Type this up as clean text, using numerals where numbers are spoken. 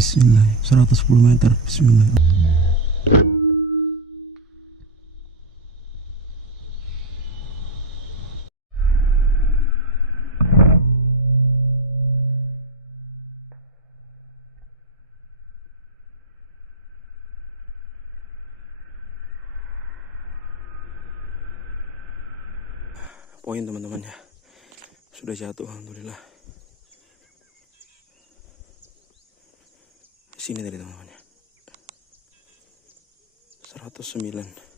Bismillah. 110 meter. Bismillah. Poin teman-teman ya, sudah jatuh alhamdulillah. Sini tadi teman-teman ya, 109.